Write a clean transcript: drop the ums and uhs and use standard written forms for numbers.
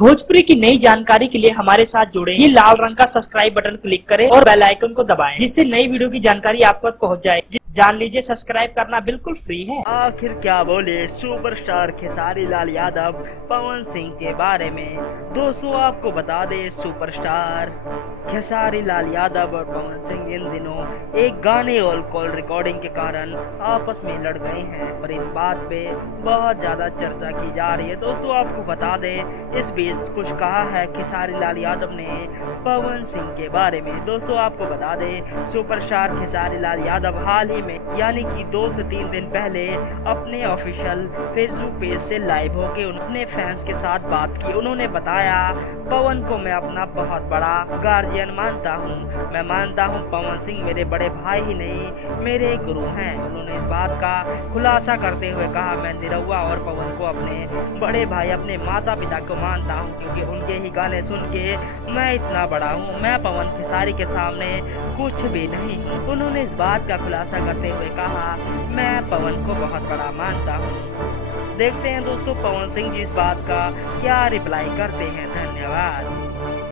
भोजपुरी की नई जानकारी के लिए हमारे साथ जुड़े। ये लाल रंग का सब्सक्राइब बटन क्लिक करें और बेल आइकन को दबाएं, जिससे नई वीडियो की जानकारी आप तक पहुंच जाए। जान लीजिए, सब्सक्राइब करना बिल्कुल फ्री है। आखिर क्या बोले सुपरस्टार खेसारी लाल यादव पवन सिंह के बारे में। दोस्तों आपको बता दें, सुपरस्टार खेसारी लाल यादव और पवन सिंह इन दिनों एक गाने और कॉल रिकॉर्डिंग के कारण आपस में लड़ गए हैं और इन बात पे बहुत ज्यादा चर्चा की जा रही है। दोस्तों आपको बता दें, इस बीच कुछ कहा है खेसारी लाल यादव ने पवन सिंह के बारे में। दोस्तों आपको बता दें, सुपरस्टार खेसारी लाल यादव हाल ही में यानी कि 2 से 3 दिन पहले अपने ऑफिशियल फेसबुक पेज से लाइव होके अपने फैंस के साथ बात की। उन्होंने बताया, पवन को मैं अपना बहुत बड़ा गार्जियन मानता हूँ। मैं मानता हूँ पवन सिंह मेरे बड़े भाई ही नहीं, मेरे गुरु हैं। उन्होंने इस बात का खुलासा करते हुए कहा, मैं निरहुआ और पवन को अपने बड़े भाई, अपने माता पिता को मानता हूँ, क्योंकि उनके ही गाने सुन के मैं इतना बड़ा हूँ। मैं पवन खेसारी के सामने कुछ भी नहीं हूँ। उन्होंने इस बात का खुलासा करते हुए कहा, मैं पवन को बहुत बड़ा मानता हूँ। देखते हैं दोस्तों पवन सिंह जी इस बात का क्या रिप्लाई करते हैं। धन्यवाद।